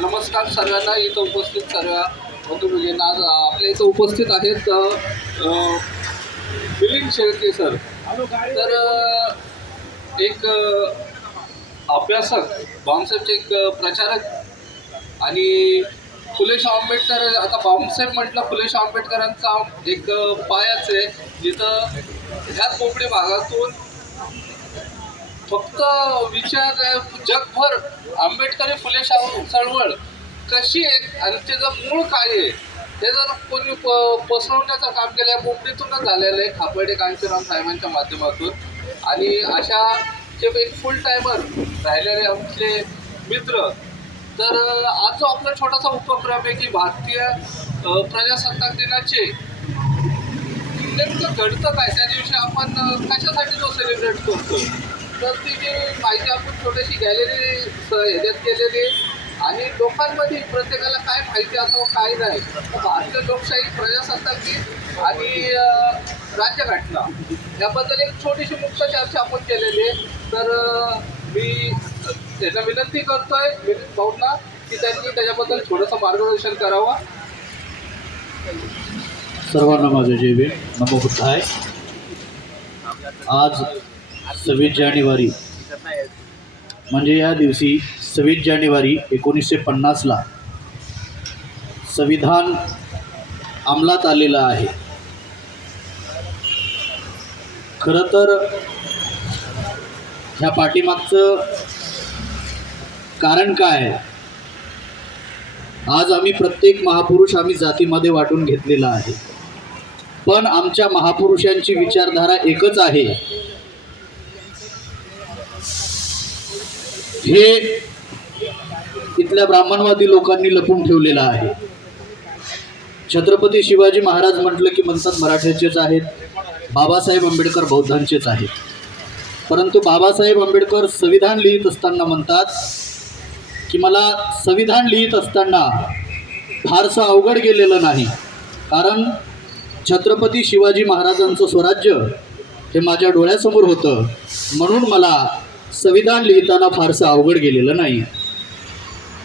नमस्कार सर्वांना, इथं उपस्थित सर्व बंधू भगिनींना. आज आपल्या इथं उपस्थित आहेत मिलिंद शेळके सर. तर एक अभ्यासक, बाबासाहेबचे एक प्रचारक आणि फुले शाहू आंबेडकर. आता बाबासाहेब म्हटलं फुले शाहू आंबेडकरांचा एक पायाच आहे, जिथं ह्या कोकणी भागातून फक्त विचार जगभर आंबेडकरी फुले शाहू चळवळ कशी आहे आणि त्याचं मूळ काय आहे हे जर कोणी पसरवण्याचं काम केलं या कोकणीतूनच झालेलं आहे, खापर्डे कांचीराम साहेबांच्या माध्यमातून. आणि अशा जे एक फुल टायमर राहिलेले आपले मित्र. तर आज जो आपला छोटासा उपक्रम आहे की भारतीय प्रजासत्ताक दिनाचे नेमकं घडतं काय, त्या दिवशी आपण कशासाठी तो सेलिब्रेट करतो, तर ती जी माहिती आपण छोटीशी गॅलरी ह्याच्यात केलेली आणि लोकांमध्ये प्रत्येकाला काय माहिती असावं काय नाही. तर भारतीय लोकशाही, प्रजासत्ताक दिन आणि राज्यघटना याबद्दल एक छोटीशी मुक्त चर्चा आपण केलेली आहे. तर मी त्याला विनंती करतोय मिलिंद भाऊंना की त्यांनी त्याच्याबद्दल थोडंसं मार्गदर्शन करावं. सर्वांना माझे जय भीम, नमो बुद्धाय. आज 26 जानेवारी म्हणजे या दिवशी 26 जानेवारी 1950ला संविधान अंमलात आलेलं आहे. खरं तर ह्या पाठीमागचं कारण काय आहे? आज आम्ही प्रत्येक महापुरुष आम्ही जातीमध्ये वाटून घेतलेला आहे, पण आमच्या महापुरुषांची विचारधारा एकच आहे. हे इथल्या ब्राह्मणवादी लोकांनी लपून ठेवलेलं आहे. छत्रपती शिवाजी महाराज म्हटलं की म्हणतात मराठ्याचेच आहेत, बाबासाहेब आंबेडकर बौद्धांचेच आहेत. परंतु बाबासाहेब आंबेडकर संविधान लिहित असताना म्हणतात की मला संविधान लिहित असताना फारसं अवघड गेलेलं नाही, कारण छत्रपती शिवाजी महाराजांचं स्वराज्य हे माझ्या डोळ्यासमोर होतं, म्हणून मला संविधान लिहिताना फारसं अवघड गेलेलं नाही.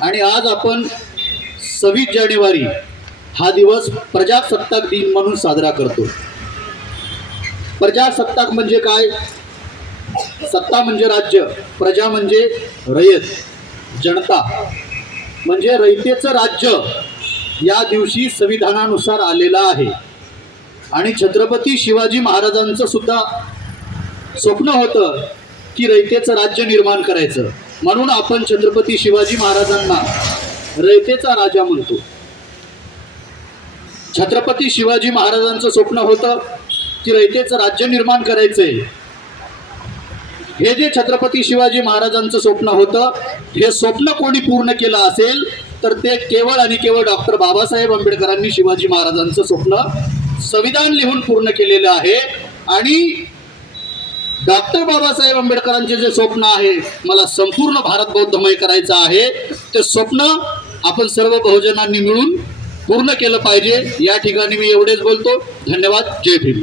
आणि आज आपण 26 जानेवारी हा दिवस प्रजासत्ताक दिन म्हणून साजरा करतो. प्रजासत्ताक म्हणजे काय? सत्ता म्हणजे राज्य, प्रजा म्हणजे रयत, जनता म्हणजे रयतेचं राज्य या दिवशी संविधानानुसार आलेलं आहे. आणि छत्रपती शिवाजी महाराजांचं सुद्धा स्वप्न होतं की रयतेचं राज्य निर्माण करायचं, म्हणून आपण छत्रपती शिवाजी महाराजांना रयतेचा राजा म्हणतो. छत्रपती शिवाजी महाराजांचं स्वप्न होतं की रयतेचं राज्य निर्माण करायचंय. हे जे छत्रपती शिवाजी महाराजांचं स्वप्न होतं, हे स्वप्न कोणी पूर्ण केलं असेल तर ते केवळ आणि केवळ डॉक्टर बाबासाहेब आंबेडकरांनी शिवाजी महाराजांचं स्वप्न संविधान लिहून पूर्ण केलेलं आहे. आणि डॉक्टर बाबासाहेब आंबेडकरांचे जे स्वप्न आहे, मला संपूर्ण भारत बौद्धमय करायचं आहे, ते स्वप्न आपण सर्व बहुजनांनी मिळून पूर्ण केलं पाहिजे. या ठिकाणी मी एवढेच बोलतो. धन्यवाद. जय भीम.